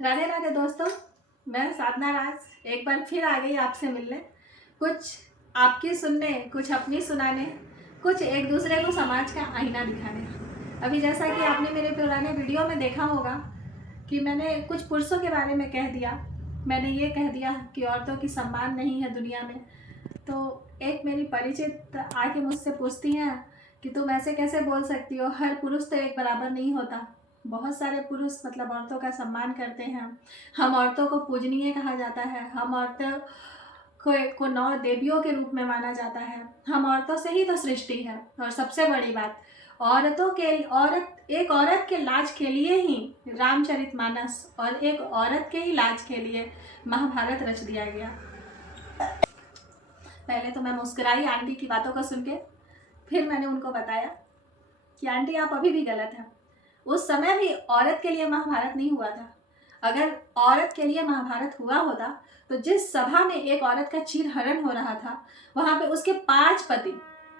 राधे राधे दोस्तों, मैं साधना राज एक बार फिर आ गई आपसे मिलने। कुछ आपकी सुनने, कुछ अपनी सुनाने, कुछ एक दूसरे को समाज का आईना दिखाने। अभी जैसा कि आपने मेरे पुराने वीडियो में देखा होगा कि मैंने कुछ पुरुषों के बारे में कह दिया। मैंने ये कह दिया कि औरतों की सम्मान नहीं है दुनिया में। तो एक मेरी परिचित आके मुझसे पूछती हैं कि तुम ऐसे कैसे बोल सकती हो, हर पुरुष तो एक बराबर नहीं होता। बहुत सारे पुरुष मतलब औरतों का सम्मान करते हैं। हम औरतों को पूजनीय कहा जाता है। हम औरतों को नौ देवियों के रूप में माना जाता है। हम औरतों से ही तो सृष्टि है। और सबसे बड़ी बात, एक औरत के लाज के लिए ही रामचरितमानस और एक औरत के ही लाज के लिए महाभारत रच दिया गया। पहले तो मैं मुस्कुराई आंटी की बातों को सुन के। फिर मैंने उनको बताया कि आंटी आप अभी भी गलत हैं। उस समय भी औरत के लिए महाभारत नहीं हुआ था। अगर औरत के लिए महाभारत हुआ होता तो जिस सभा में एक औरत का चीरहरण हो रहा था, वहां पे उसके 5 पति,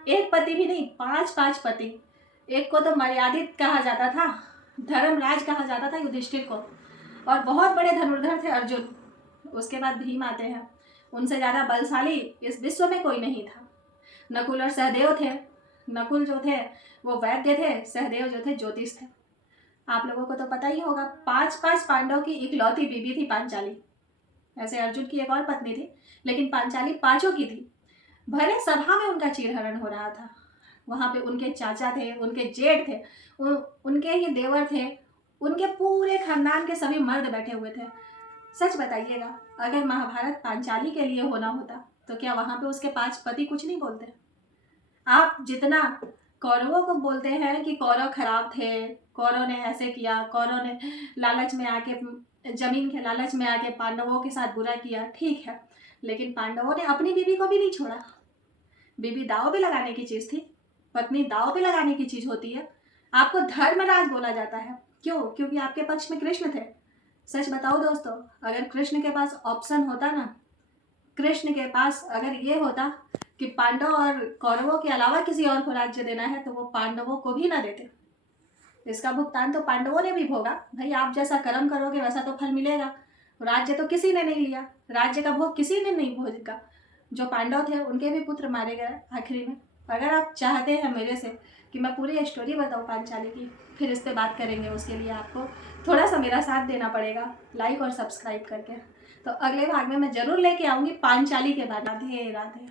एक पति भी नहीं, 5 पति। एक को तो मर्यादित कहा जाता था, धर्मराज कहा जाता था युधिष्ठिर को, और बहुत बड़े धनुर्धर थे अर्जुन। उसके बाद भीम आते हैं। उनसे ज़्यादा बलशाली इस विश्व में कोई नहीं था। नकुल और सहदेव थे। नकुल जो थे वो वैद्य थे, सहदेव जो थे ज्योतिष थे। आप लोगों को तो पता ही होगा, 5 पांडव की इकलौती बीबी थी पांचाली। ऐसे अर्जुन की एक और पत्नी थी, लेकिन पांचाली 5 की थी। भरे सभा में उनका चीरहरण हो रहा था। वहां पे उनके चाचा थे, उनके जेठ थे, उनके ही देवर थे, उनके पूरे खानदान के सभी मर्द बैठे हुए थे। सच बताइएगा, अगर महाभारत पांचाली के लिए होना होता तो क्या वहां पे उसके 5 पति कुछ नहीं बोलते? आप जितना कौरवों को बोलते हैं कि कौरव खराब थे, कौरव ने ऐसे किया, कौरव ने लालच में आके, जमीन के लालच में आके पांडवों के साथ बुरा किया, ठीक है, लेकिन पांडवों ने अपनी बीवी को भी नहीं छोड़ा। बीवी दाव पे लगाने की चीज थी, पत्नी दाव पे लगाने की चीज होती है। आपको धर्मराज बोला जाता है, क्यों? क्योंकि आपके पक्ष में कृष्ण थे। सच बताओ दोस्तों, अगर कृष्ण के पास ऑप्शन होता ना, कृष्ण के पास अगर ये होता कि पांडव और कौरवों के अलावा किसी और को राज्य देना है, तो वो पांडवों को भी ना देते। इसका भुगतान तो पांडवों ने भी भोगा। भाई, आप जैसा कर्म करोगे वैसा तो फल मिलेगा। राज्य तो किसी ने नहीं लिया, राज्य का भोग किसी ने नहीं भोगा। जो पांडव थे उनके भी पुत्र मारे गए आखिरी में। अगर आप चाहते हैं मेरे से कि मैं पूरी स्टोरी बताऊँ पांचाली की, फिर इस पर बात करेंगे। उसके लिए आपको थोड़ा सा मेरा साथ देना पड़ेगा, लाइक और सब्सक्राइब करके। तो अगले भाग में मैं जरूर लेके आऊँगी पांचाली के बाद। राधे राधे।